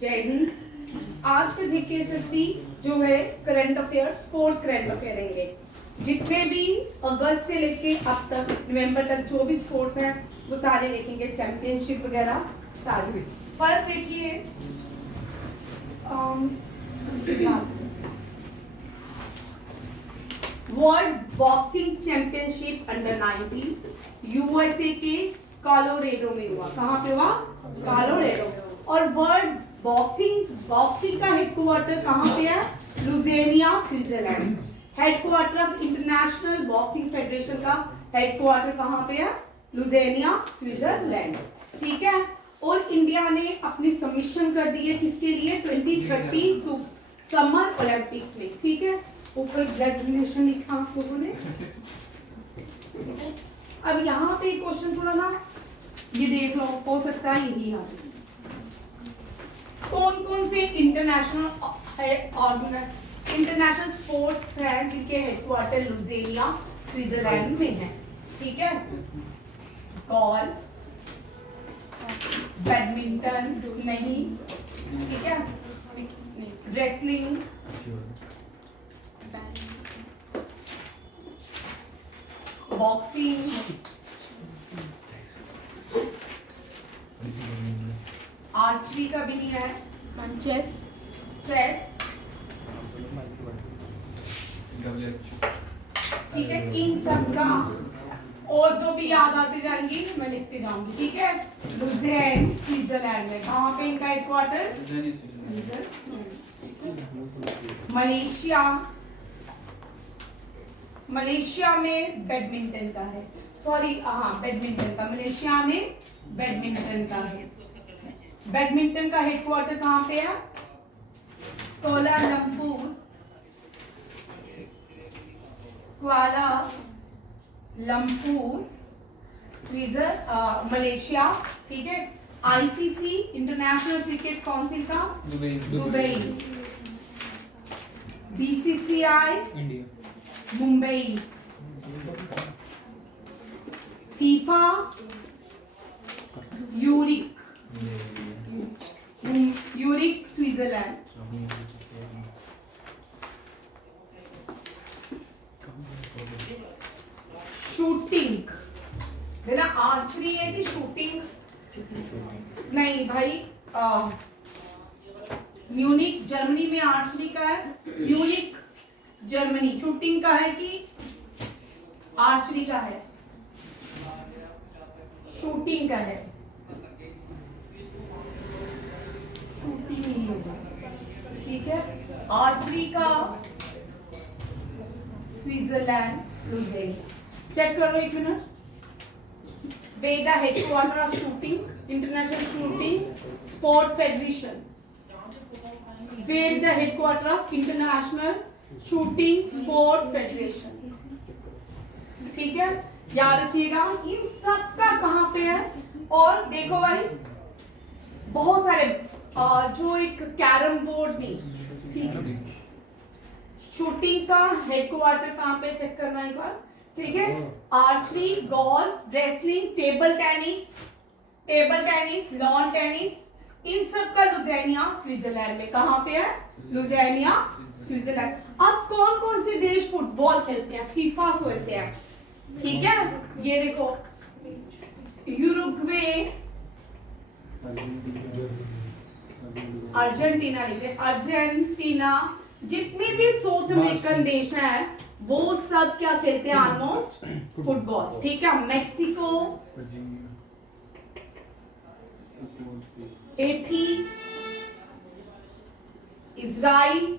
जय हिंद। आज का जीके एसएसबी जो है current affair, sports current affair रहेंगे। जितने भी अगस्त से लेके अब तक नवंबर तक जो भी स्पोर्ट्स हैं वो सारे देखेंगे, चैंपियनशिप वगैरह सारे। फर्स्ट देखिए world boxing championship under 19 USA के कोलोरेडो में हुआ। कहाँ पे हुआ? कोलोरेडो। और वर्ल्ड बॉक्सिंग का हेडक्वार्टर कहाँ पे है? Lausanne, Switzerland. Headquarter of International Boxing Federation का हेडक्वार्टर कहाँ पे है? Lausanne, Switzerland. ठीक है। और इंडिया ने अपनी सबमिशन कर दी है किसके लिए? 2030 समर ओलंपिक्स में। ठीक है। ऊपर ब्लड रिलेशन लिखा आप लोगों ने। अब यहाँ पे क्वेश्चन थोड़ा ना ये देख लो, हो सकता है यही आ जाए। कौन कौन से इंटरनेशनल स्पोर्ट्स हैं जिनके हेडक्वार्टर लुज़ेनिया, स्विट्जरलैंड में है? ठीक है। गोल्फ, बैडमिंटन नहीं, ठीक है, रेसलिंग, बॉक्सिंग, आर्चरी का भी नहीं है, चेस, ठीक है। इन सब का और जो भी याद आते जाएंगी मैं लिखते जाऊंगी। ठीक है। लुज़ेन, स्विट्जरलैंड में। कहाँ पे इनका हेडक्वार्टर? स्विट्जरलैंड। मलेशिया में बैडमिंटन का है। सॉरी, हाँ, बैडमिंटन का मलेशिया में बैडमिंटन का है। बैडमिंटन का हेडक्वार्टर कहाँ पे है? Kuala Lumpur, Malaysia. ठीक है। आईसीसी इंटरनेशनल क्रिकेट काउंसिल का Dubai. BCCI India, Mumbai. FIFA uric, Switzerland. Shooting है ना, आर्चरी है कि शूटिंग? नहीं भाई, म्यूनिक जर्मनी में आर्चरी का है, म्यूनिक जर्मनी। शूटिंग का है कि आर्चरी का है? शूटिंग का है। शूटिंग ही होगा। ठीक है। आर्चरी का स्विट्जरलैंड, लुज़ेनिया। चेक करो एक minute. Way the headquarter of shooting international shooting sport federation. Way the headquarter of international shooting sport federation. ठीक है। याद रखिएगा इन सब का कहां पे है। और देखो भाई, बहुत सारे जो एक कैरम बोर्ड नहीं, ठीक है, शूटिंग का हेडक्वार्टर कहां पे? चेक करना एक बार। ठीक है। Archery, golf, wrestling, table tennis, lawn tennis, इन सब का लुज़ेनिया, स्विट्जरलैंड में। कहां पे है? Lausanne, Switzerland. अब कौन कौन से देश फुटबॉल खेलते हैं? फीफा खेलते हैं। ठीक है। ये देखो, यूरुग्वे, अर्जेंटीना लिखते, अर्जेंटीना। जितने भी साउथ अमेरिकन देश हैं वो सब क्या खेलते हैं? Almost football. ठीक है। मेक्सिको, एथी, इजराइल,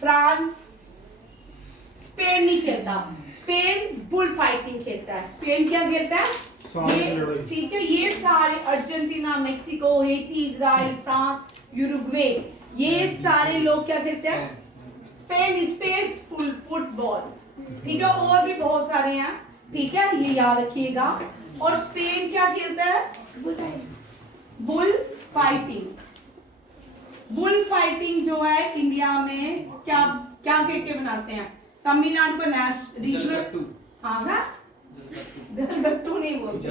फ्रांस। स्पेन नहीं खेलता। स्पेन बुल फाइटिंग खेलता है। स्पेन क्या खेलता है? ये, ठीक है। ये सारे Argentina, Mexico, Haiti, Israel, France, Uruguay, ये सारे लोग क्या खेलते हैं? Spain football. ठीक है। और भी बहुत सारे हैं। ठीक है, ये याद रखिएगा। और स्पेन क्या खेलता है? Bull fighting. बुल फाइटिंग जो है इंडिया में क्या क्या के बनाते हैं? तमिलनाडु का रीजनल, हाँ, गलगट्टू नहीं बोलते,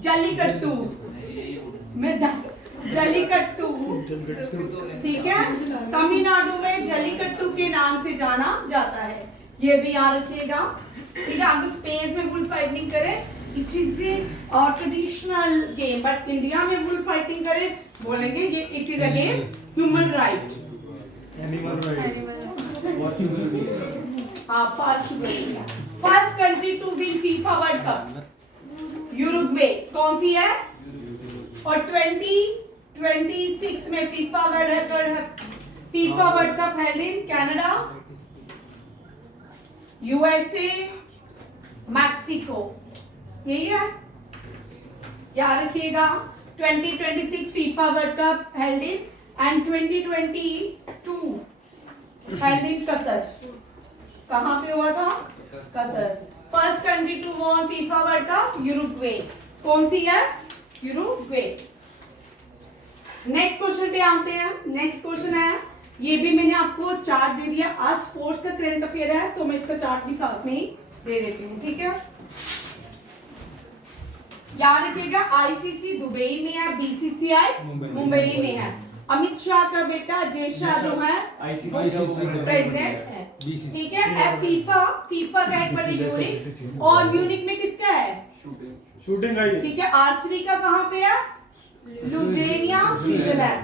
जल्लीकट्टू। जलीकट्टू, ठीक है, तमिलनाडु में जलीकट्टू के नाम से जाना जाता है, ये भी याद रखिएगा। ठीक है, आप स्पेस में बुल फाइटिंग करें, it is a traditional game, but India में बुल फाइटिंग करें बोलेंगे ये it is against human right, animal right. हाँ Portugal. First country to win FIFA World Cup Uruguay, कौन सी है? और 2026 में FIFA World Cup held in Canada, USA, Mexico, यही है, याद रखिएगा। 2026 FIFA World Cup held in and 2022 held in Qatar. कहां पे हुआ था? Qatar. First country to won FIFA World Cup Uruguay, कौन सी है? यूरुग्वे। नेक्स्ट क्वेश्चन पे आते हैं। नेक्स्ट क्वेश्चन है, ये भी मैंने आपको चार्ट दे दिया, आज स्पोर्ट्स का करंट अफेयर है तो मैं इसका चार्ट भी साथ में ही दे देती हूँ, ठीक है। याद रखिएगा, आईसीसी दुबई में है, बीसीसीआई मुंबई में है। अमित शाह का बेटा अजय शाह जो है प्रेसिडेंट है, ठीक है। फीफा का हेड बड़ी म्यूनिक, और म्यूनिक में किसका है? शूटिंग आई, ठीक है। आर्चरी का कहाँ पे है? Lausanne, Switzerland.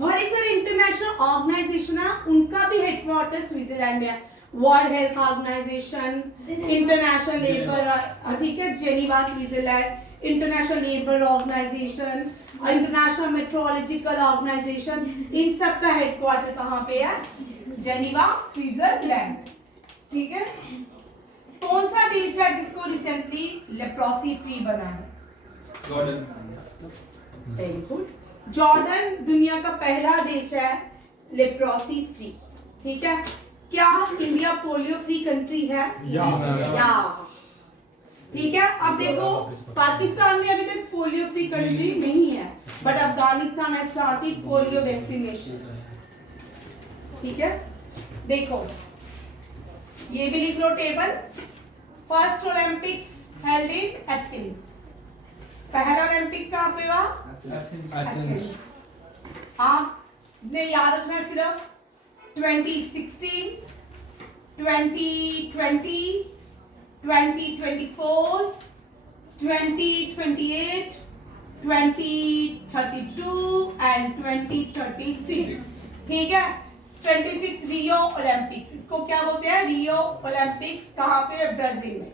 बड़ी सारी इंटरनेशनल ऑर्गेनाइजेशन है, उनका भी हेडक्वार्टर स्विट्जरलैंड में है। World Health Organization, International Labour, ठीक है, Geneva Switzerland, International Labour Organization, International Meteorological Organization, इन सब का हेडक्वार्टर कहाँ पे है? जेनीवा स्विट्जरलैंड, ठीक है। कौन सा देश है जिसको रिसेंटली लेप्रोसी फ्री बना है? जॉर्डन। Very good. जॉर्डन दुनिया का पहला देश है लेप्रोसी फ्री, ठीक है। क्या इंडिया पोलियो फ्री कंट्री है? या ठीक है। अब देखो, पाकिस्तान में अभी तक पोलियो फ्री कंट्री नहीं है, but Afghanistan has started polio vaccination, ठीक है। देखो, ये भी लिख लो table. First Olympics held in Athens, पहला ओलंपिक्स कहाँ पे हुआ? एथेंस। आपने याद रखना है सिर्फ 2016, 2020, 2024, 2028, 2032 एंड 2036, ठीक है। 26 रियो ओलंपिक्स, इसको क्या बोलते हैं? Rio Olympics. कहाँ पे? ब्राजील में,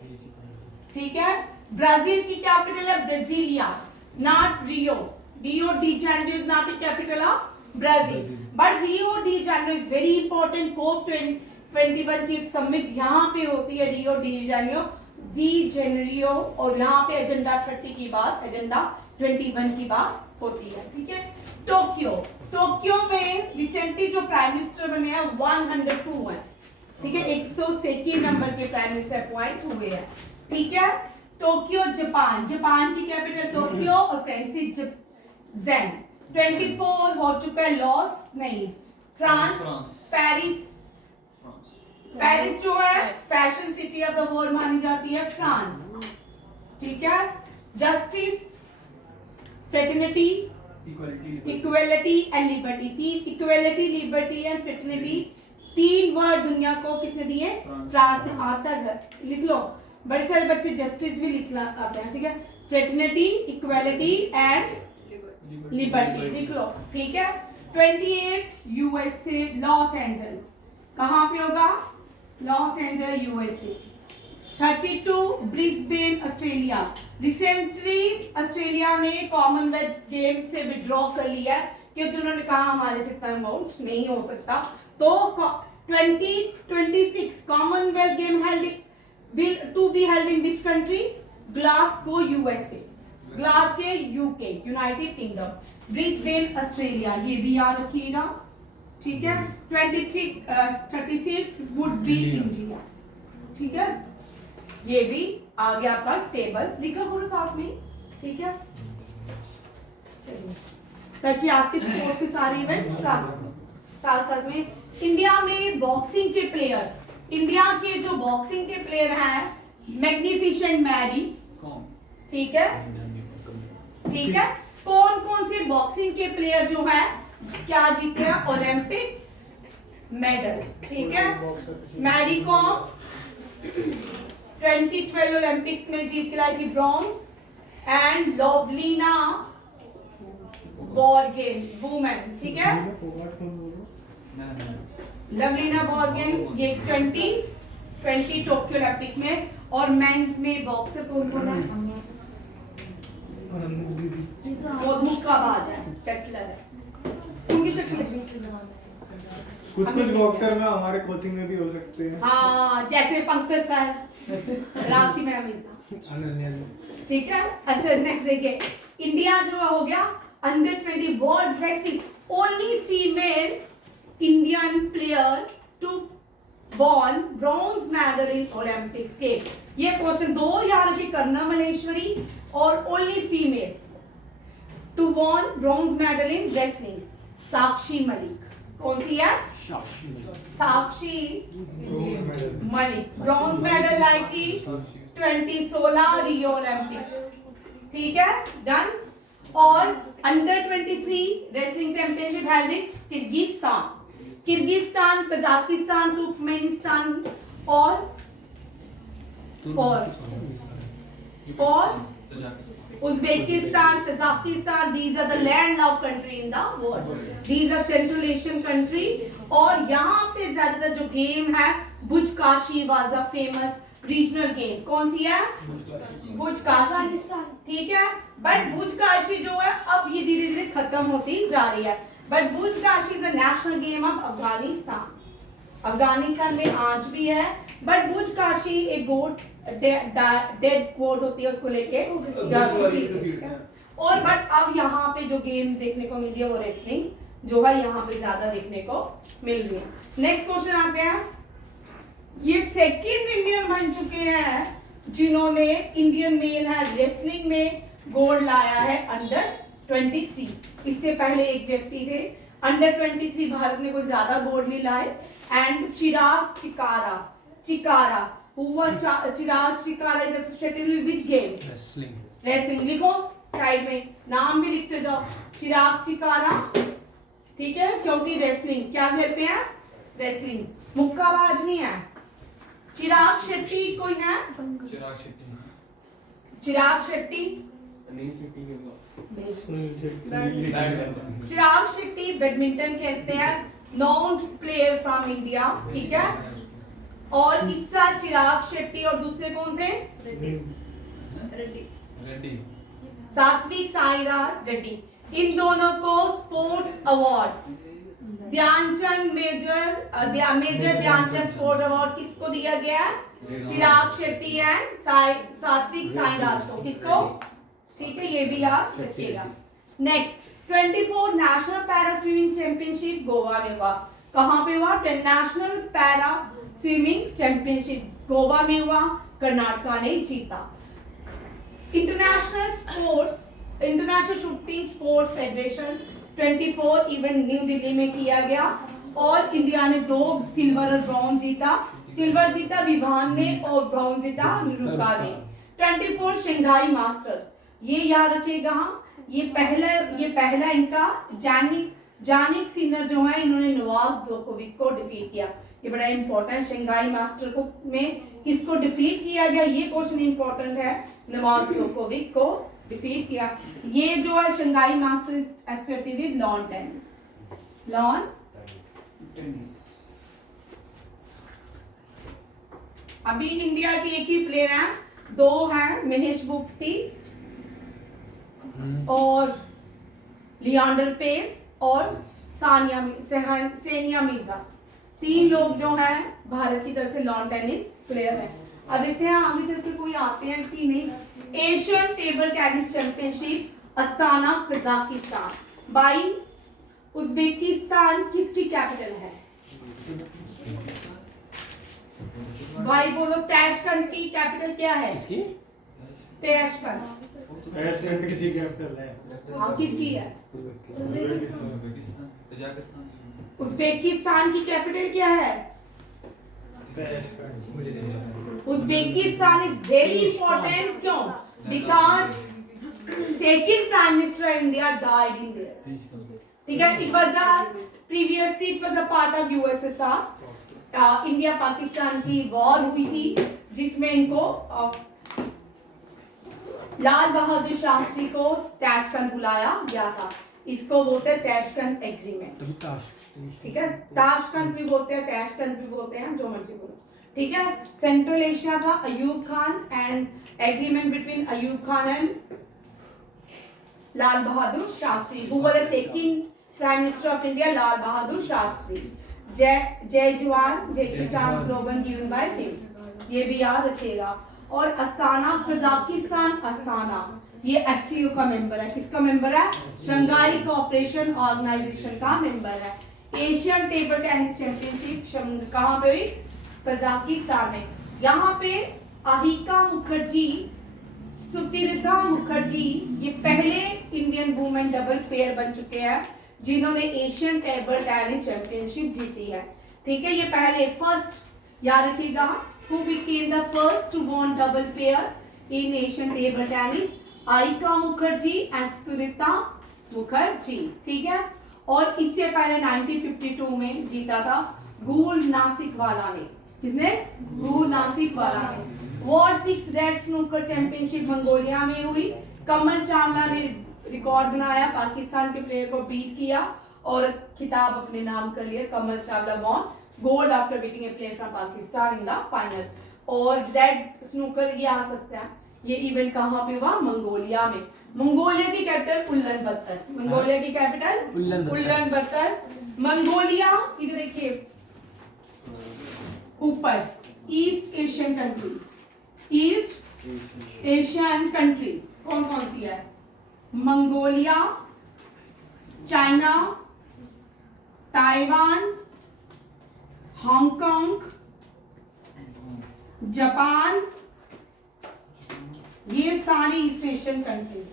ठीक है। ब्राजील की कैपिटल है Brasilia, not Rio. Rio de Janeiro is not the capital of Brazil, but Rio de Janeiro is very important. COP 21 की एक समिट यहाँ पे होती है, रियो डी जेनेरो, और यहाँ पे एजेंडा 30 की बात, एजेंडा 21 की बात होती है, ठीक है। टोक्यो में रिसेंटली जो प्राइम मिनिस्टर बने हैं 102 है, ठीक है। 102 नंबर के प्राइम मिनिस्टर अपॉइंट हुए हैं, ठीक है। टोक्यो जापान की कैपिटल टोक्यो और करेंसी ज़ेन। 24 हो चुका है। लॉस नहीं, फ्रांस। पेरिस जो है fashion city of the world मानी जाती है, फ्रांस, ठीक है। Justice, fraternity, equality and liberty, तीन इक्वलिटी, लिबर्टी एंड फ्रेटर्निटी, तीन वर्ड दुनिया को किसने दिए? फ्रांस ने। आता है, लिख लो, बड़े सारे बच्चे जस्टिस भी लिखना आते हैं, ठीक है। फ्रेटर्निटी, इक्वलिटी एंड लिबर्टी लिख लो, ठीक है। 28 यूएसए, लॉस एंजल, कहाँ पे होगा? Loss angel, USA. 32 Brisbane, Australia. Recently Australia ने कॉमनवेल्थ गेम से विड्रॉ कर लिया है क्योंकि उन्होंने कहा हमारे से इतना अमाउंट नहीं हो सकता। तो 2026 Commonwealth game will to be held in which country? Glasgow, USA, Glasgow, UK, United kingdom, Brisbane, Australia, ये भी याद रखिएगा, ठीक है। 36 वुड बी इंडिया, ठीक है। ये भी आ गया आपका टेबल, लिखा करो साथ में, ठीक है। चलिए, ताकि आपके स्पोर्ट्स के सारे इवेंट साथ में। इंडिया में बॉक्सिंग के प्लेयर, इंडिया के जो बॉक्सिंग के प्लेयर हैं, मैग्निफिसेंट मैरी, ठीक है, ठीक है। कौन कौन कौन से बॉक्सिंग के प्लेयर जो है क्या जीते हैं ओलंपिक्स मेडल, ठीक है। मैरी कॉम 2012 ओलंपिक्स में जीत के लाई थी bronze, and Lovlina bargain women, ठीक है। लवलीना बॉर्गेन ये 2020 टोक्यो ओलंपिक्स में। और मेंस में बॉक्सर कौन कौन है? वो मुक्काबाज है, टेटलर है, उनकी शक्ल कुछ कुछ बॉक्सर में हमारे कोचिंग में भी हो सकते हैं। हाँ, जैसे पंकज सर, राखी मैम, ठीक है। अच्छा नेक्स्ट देखिए, इंडिया जो हो गया under 20 world wrestling only female Indian player to won bronze medal in Olympics के। ये क्वेश्चन 2 याद रखिए, करना मलेश्वरी और only female to won bronze medal in wrestling, Sakshi Malik. कौन सी है? साक्षी मलिक ब्रॉन्ज मेडल लाई थी 2016 रियो ओलंपिक्स, ठीक है, डन। और under 23 wrestling championship held in Kyrgyzstan, Kazakhstan, Turkmenistan और Uzbekistan, Kazakhstan. These are the landlocked country in the world. These are Central Asian country. और यहाँ पे ज्यादातर जो गेम है बुजकाशी was the famous regional game. कौन सी है? बुजकाशी, ठीक है। बट बुजकाशी जो है अब ये धीरे धीरे खत्म होती जा रही है। But buzkashi is a national game of Afghanistan. Afghanistan में आज भी है। बट बुजकाशी एक गोट डेड गोट होती है, उसको लेके और बट अब यहाँ पे जो गेम देखने को मिल रही है वो रेसलिंग जो है यहाँ पे ज्यादा देखने को मिल रही है। नेक्स्ट क्वेश्चन आते हैं, ये सेकंड इंडियन बन चुके हैं जिन्होंने इंडियन मेल है रेसलिंग में गोल्ड लाया है अंडर 23। इससे पहले एक व्यक्ति थे अंडर 23 भारत में कोई ज्यादा गोल्ड नहीं लाए, एंड चिराग चिकारा हुआ। Chirag Chikara is associated with which game? Wrestling. लिखो साइड में, नाम भी लिखते जाओ, चिराग चिकारा, ठीक है, क्योंकि रेसलिंग क्या कहते हैं? रेसलिंग, मुक्काबाज नहीं है। चिराग शेट्टी कोई है? चिराग शेट्टी चिराग शेट्टी बैडमिंटन खेलते हैं, नॉन प्लेयर फ्रॉम इंडिया, ठीक है। और इसका चिराग शेट्टी और दूसरे कौन थे? रेड्डी, सात्विक साईराज रेड्डी। इन दोनों को sports award Dhyanchand major Dhyanchand sport award किसको दिया गया? चिराग शेट्टी एंड सात्विक साईराज को। किसको? ठीक है, ये भी याद रखिएगा। Next 24 national para swimming championship Goa में हुआ। कहां पे हुआ? National para swimming championship Goa में हुआ, कर्नाटका ने जीता। International shooting sports federation 24 event new Delhi में किया गया और इंडिया ने 2 सिल्वर और ब्रॉन्ज जीता। सिल्वर जीता विभान ने और ब्रॉन्ज जीता निरुका ने। 24 शंघाई मास्टर, ये याद रखिएगा, ये पहला इनका जानिक सिनर जो है इन्होंने नोवाक जोकोविक को डिफीट किया। ये बड़ा इंपॉर्टेंट, शंघाई मास्टर को में किसको डिफीट किया गया, ये क्वेश्चन इंपॉर्टेंट है। नोवाक जोकोविक को डिफीट किया। ये जो है Shanghai master is associated with lawn tennis. अभी इंडिया के एक ही प्लेयर हैं, 2 हैं, महेश भूपति और लियांडर पेस और सेनिया मिर्जा। 3 लोग जो हैं भारत की तरफ से लॉन टेनिस प्लेयर हैं। अब देखते हैं आगे चल के कोई आते हैं कि नहीं। Asian table tennis championship Astana Kazakhstan by Uzbekistan किसकी कैपिटल है? भाई बोलो, ताशकंद की कैपिटल क्या है? ताशकंद किसी कैपिटल है? हाँ, किसकी है? उज्बेकिस्तान की कैपिटल क्या है? Uzbekistan is very important. क्यों? Because Second Prime Minister of India died in there. ठीक है, it was the previously it was a part of USSR. India Pakistan की वॉर हुई थी जिसमें इनको लाल बहादुर शास्त्री को ताशकंद बुलाया गया था. इसको बोलते हैं ताशकंद एग्रीमेंट. ठीक है, ताशकंद भी बोलते हैं, ताशकंद भी बोलते हैं, जो मर्जी बोलो. ठीक है, सेंट्रल एशिया था Ayub Khan and agreement between Ayub Khan and Lal Bahadur Shastri. Who were the second prime minister of India? Lal Bahadur Shastri. जय जवान जय किसान स्लोगन गिवन बाय हिम. ये भी याद रखिएगा. और अस्ताना कजाकिस्तान, अस्ताना ये एससीओ का मेंबर है. किसका मेंबर है? शंघाई कोऑपरेशन ऑर्गेनाइजेशन का मेंबर है. एशियन टेबल टेनिस चैंपियनशिप कहाँ पे हुई? कजाकिस्तान में. यहाँ पे अहिका मुखर्जी, सुतीर्था मुखर्जी ये पहले इंडियन वुमेन डबल पेयर बन चुके हैं जिन्होंने एशियन टेबल टेनिस चैंपियनशिप जीती है. ठीक है, ये पहले फर्स्ट याद रखिएगा. Who became the first to win double pair in Asian table tennis? Ayhika Mukherjee and Sutirtha Mukherjee. ठीक है, और इससे पहले 1952 में जीता था गुल नासिकवाला ने. किसने? गुल नासिकवाला ने. War 6 dead snooker championship Mongolia में हुई. कमल चावला ने रिकॉर्ड बनाया, पाकिस्तान के प्लेयर को बीट किया और खिताब अपने नाम कर लिया. Kamal Chawla won gold after beating a player from Pakistan in the final. और रेड स्नूकर ये आ सकता है. ये इवेंट कहाँ पे हुआ? मंगोलिया में. मंगोलिया की कैपिटल उल्लन बत्तर. मंगोलिया की कैपिटल उल्लन बत्तर. मंगोलिया इधर देखिए ऊपर east Asian country. East Asian countries कौन कौन सी है? Mongolia, China, Taiwan, Hong Kong, Japan, ये सारी east Asian countries.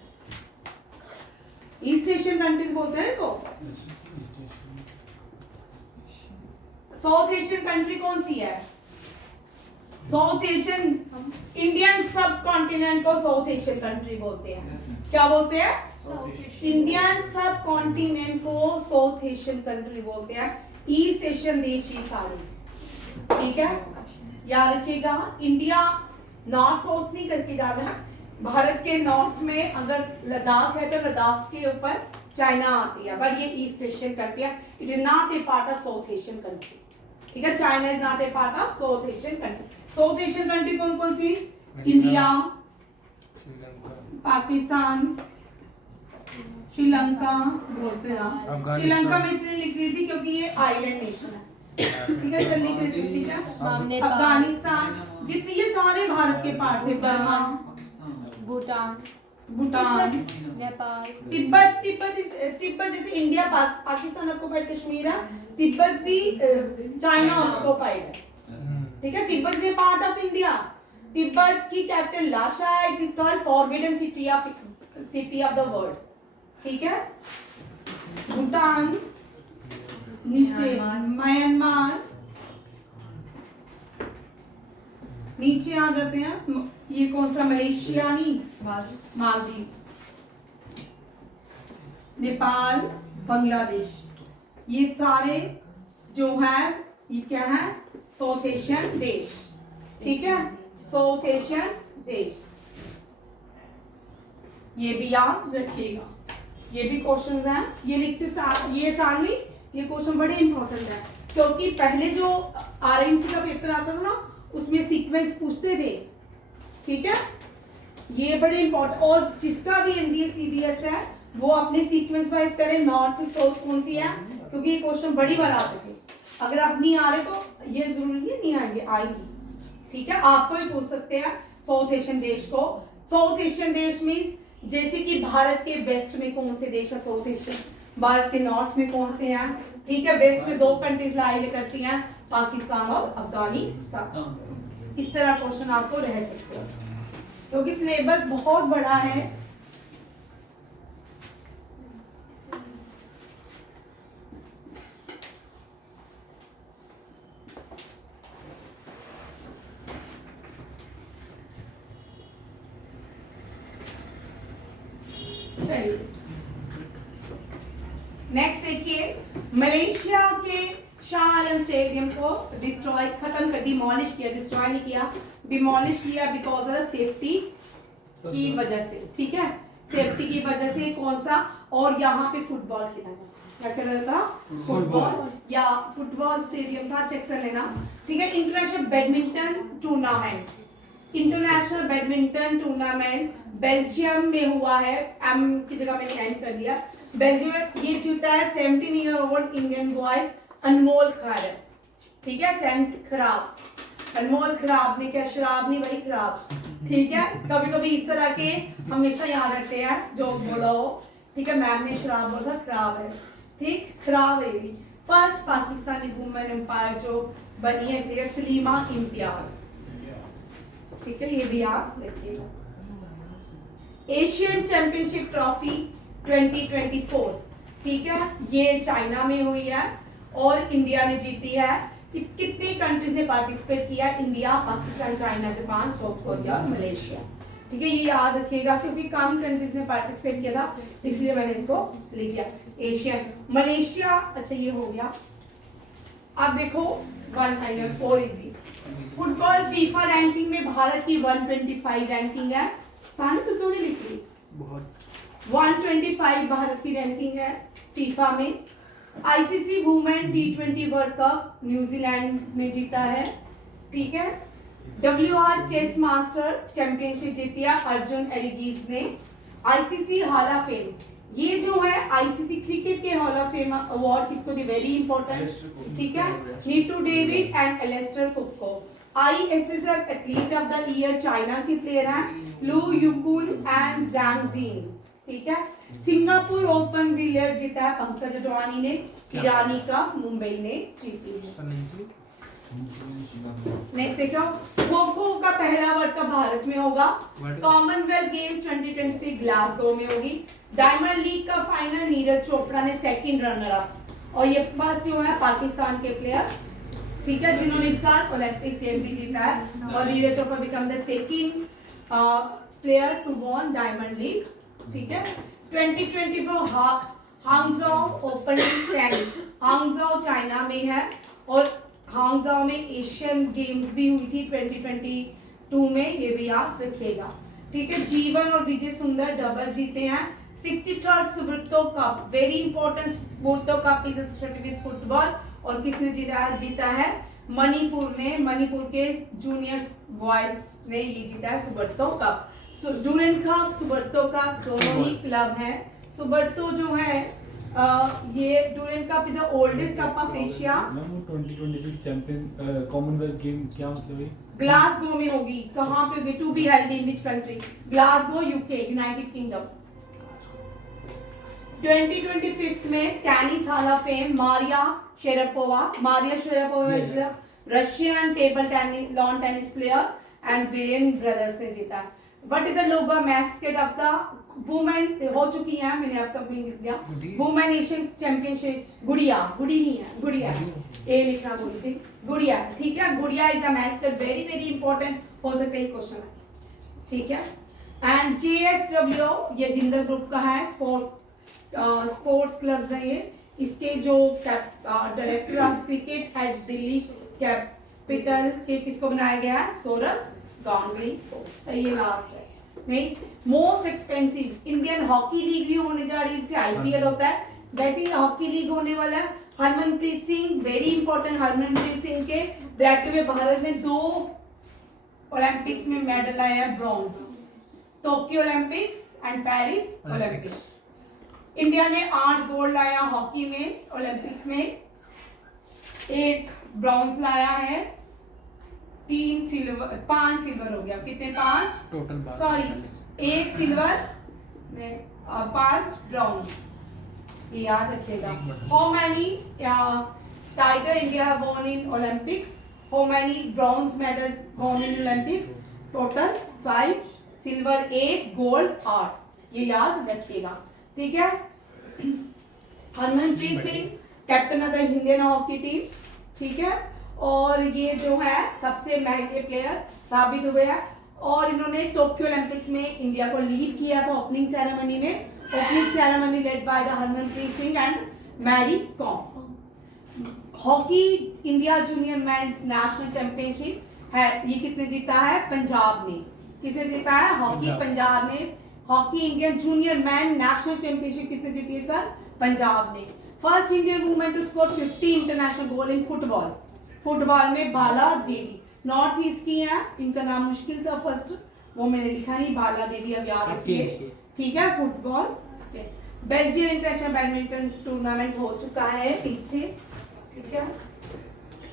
East Asian countries बोलते हैं तो साउथ एशियन कंट्री कौन सी है? साउथ एशियन इंडियन सब कॉन्टिनेंट को साउथ एशियन कंट्री बोलते हैं. क्या बोलते हैं? इंडियन सब कॉन्टिनेंट को साउथ एशियन कंट्री बोलते हैं. ईस्ट एशियन देश ही सारे. ठीक है, याद रखिएगा. इंडिया नॉर्थ साउथ नहीं करके जाना. भारत के नॉर्थ में अगर लद्दाख है तो लद्दाख के ऊपर चाइना आती है, बट ये ईस्ट एशियन कंट्री है. It is not a part of south Asian country. ठीक है, China is not a part of south Asian country. South Asian country कौन कौन सी? इंडिया, पाकिस्तान, श्रीलंका बोलते हैं. श्रीलंका में इसलिए लिख रही थी क्योंकि ये आइलैंड नेशन है. ठीक है, चल लिख रही थी. ठीक है, अफगानिस्तान, जितने ये सारे भारत के पार्ट थे. बर्मा, भूटान, नेपाल, तिब्बत. तिब्बत जैसे इंडिया पाकिस्तान ऑक्युपाइड कश्मीर है, तिब्बत भी चाइना ऑक्युपाइड है. ठीक है, Tibet is part of India. Tibet की कैपिटल लाशा है. It is called forbidden city of the world. ठीक है, भूटान, नीचे म्यांमार, नीचे आ जाते हैं. ये कौन सा? मलेशिया नहीं, मालदीव्स, नेपाल, बांग्लादेश. ये सारे जो है ये क्या है? साउथ एशियन देश. ठीक है, साउथ एशियन देश. ये भी याद रखिएगा. ये भी क्वेश्चंस हैं. ये लिखते ये साल में ये क्वेश्चन बड़े इंपॉर्टेंट है क्योंकि पहले जो आरएमसी का पेपर आता था ना उसमें सीक्वेंस पूछते थे. ठीक है, ये बड़े इंपॉर्टेंट. और जिसका भी एनडीए सीडीएस है वो अपने सीक्वेंस वाइज करें. नॉर्थ से साउथ कौन सी है, क्योंकि ये क्वेश्चन बड़ी बार आते थे. अगर आप नहीं आ रहे तो ये जरूरी नहीं आएंगे, आएंगी. ठीक है, आपको ही पूछ सकते हैं साउथ एशियन देश को. साउथ एशियन देश मीन्स जैसे कि भारत के वेस्ट में कौन से देश है साउथ एशियन, भारत के नॉर्थ में कौन से हैं. ठीक है, वेस्ट में 2 कंट्रीज लाई करती हैं, पाकिस्तान और अफगानिस्तान. इस तरह क्वेश्चन आपको रह सकते हैं क्योंकि सिलेबस बहुत बड़ा है. नेक्स्ट देखिए, मलेशिया के शाह आलम स्टेडियम को डिस्ट्रॉय, खत्म कर, डिमोलिश किया, डिस्ट्रॉय नहीं किया, डिमोलिश किया बिकॉज ऑफ सेफ्टी की वजह से, ठीक है, सेफ्टी की वजह से। कौन सा? और यहाँ पे फुटबॉल खेला जाता है, क्या खेला जाता? फुटबॉल, या फुटबॉल स्टेडियम था, चेक कर लेना, ठीक है। International badminton tournament, international badminton tournament Belgium में हुआ है, एम की जगह मैंने एंड कर दिया, बेल्जियम में। ये जीता है 17 ईयर ओल्ड इंडियन बॉयज अनमोल खैर, ठीक है, सेंट खराब, अनमोल खराब ने, क्या शराब नहीं भाई, खराब, ठीक है। कभी कभी इस तरह के हमेशा याद रखते हैं जो बोला हो, ठीक है, मैम ने शराब बोला, खराब है, ठीक, खराब है भी। फर्स्ट पाकिस्तानी वुमेन एम्पायर जो बनी है फिर सलीमा इम्तियाज, ठीक है, ये भी याद रखिएगा। एशियन चैंपियनशिप ट्रॉफी 2024, ठीक है, ये चाइना में हुई है और इंडिया ने जीती है। कितनी कंट्रीज ने पार्टिसिपेट किया? India, Pakistan, China, Japan, south Korea और मलेशिया, ठीक है, ये याद रखिएगा क्योंकि कम कंट्रीज ने पार्टिसिपेट किया था, इसलिए मैंने इसको लिख दिया। एशिया, मलेशिया, अच्छा ये हो गया। अब देखो one liner, 4 easy. Football FIFA ranking में भारत की 125 रैंकिंग है, सारे तो ने लिखी, बहुत 125 भारत की रैंकिंग है फीफा में। ICC women T20 world cup New Zealand ने जीता है, ठीक है। WR चेस मास्टर चैंपियनशिप जीती है अर्जुन एरिगीज ने। आईसीसी हॉल ऑफ फेम, ये जो है आईसीसी क्रिकेट के हॉल ऑफ फेम अवार्ड किसको दी? वेरी इंपॉर्टेंट, ठीक है, Neetu David and Alastair cook को। ISSF athlete of the year China के प्लेयर हैं लू युकुन एंड जैंग जीन, ठीक है। सिंगापुर ओपन विलियर जीता है पंकज अडवाणी ने, ईरानी का मुंबई ने जीती है। नेक्स्ट देखो, खो खो का पहला वर्ल्ड कप भारत में होगा। कॉमनवेल्थ गेम्स 2026 ग्लासगो में होगी। डायमंड लीग का फाइनल नीरज चोपड़ा ने सेकंड रनर अप, और ये फर्स्ट जो है पाकिस्तान के प्लेयर, ठीक है, जिन्होंने इस साल ओलंपिक गेम भी जीता है, और Neeraj Chopra become the second player to won Diamond League, ठीक है। 2024 Hangzhou Open tennis, Hangzhou China में है, और हांगझो में एशियन गेम्स भी हुई थी 2022 में, ये भी याद रखिएगा, ठीक है। जीवन और विजय सुंदर डबल जीते हैं। 63rd Subroto cup, very important, Subroto cup is associated with football, और किसने जीता है? मणिपुर ने, मणिपुर के जूनियर बॉयज ने ये जीता है Subroto cup. Durand cup, Subroto cup दोनों ही क्लब हैं। सुब्रतो जो है ये Durand cup is the oldest cup of Asia. 2026 champion Commonwealth game क्या मतलब है? ग्लासगो में होगी। कहाँ पे होगी? To be held in which country? Glasgow, UK, United Kingdom. 2025 में tennis hall of fame Maria Sharapova is the Russian table tennis lawn tennis player and Bryan brothers ने जीता है। What is the logo mascot of the women? हो चुकी है, मैंने आपका भी लिख दिया। वुमेन एशियन चैंपियनशिप, गुड़िया, गुड़ी नहीं है, गुड़िया, ए लिखना बोली थी, गुड़िया, ठीक है। गुड़िया is the mascot, very very important, हो सकता है क्वेश्चन, ठीक है। एंड JSW ये जिंदल ग्रुप का है, स्पोर्ट्स क्लब्स है ये। इसके जो director of cricket at Delhi capital के किसको बनाया गया है? सौरभ गांगुली को। सही है, लास्ट है नहीं। Most expensive Indian hockey league भी होने जा रही है, जिसे IPL होता है, वैसे ही हॉकी लीग होने वाला है। हरमनप्रीत सिंह, वेरी इंपॉर्टेंट, हरमनप्रीत सिंह के रहते हुए भारत ने 2 ओलंपिक्स में मेडल लाए हैं, bronze, Tokyo Olympics and Paris Olympics. India ने 8 गोल्ड लाया हॉकी में, ओलंपिक्स में 1 ब्रॉन्ज लाया है, 5 सिल्वर हो गया, कितने? 5 टोटल, सॉरी 1 सिल्वर में 5 ब्रॉन्ज, ये याद रखिएगा। How many tiger India won in Olympics? How many bronze medal von in Olympics? Total 5, silver 1, gold 8, ये याद रखिएगा, ठीक है। Harmanpreet Singh captain of the Indian hockey team, ठीक है, और ये जो है सबसे महंगे प्लेयर साबित हुए हैं। और इन्होंने टोक्यो ओलंपिक्स में इंडिया को लीड किया था ओपनिंग सेरेमनी में। Opening ceremony led by the Harmanpreet Singh and Mary Kom. Hockey India junior men's national championship है, ये किसने जीता है? पंजाब ने। किसने जीता है? हॉकी पंजाब ने। Hockey Indian junior man national championship किसने जीती है सर? पंजाब ने। First Indian women to score 50 international goal in football. Football में बाला देवी नॉर्थ ईस्ट की है, इनका नाम मुश्किल था फर्स्ट, वो मैंने लिखा नहीं, बाला देवी अब याद रखिए, ठीक है। Football. Belgium international badminton tournament हो चुका है पीछे, ठीक है।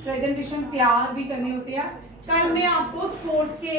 प्रेजेंटेशन तैयार भी करनी होती है। कल मैं आपको स्पोर्ट्स के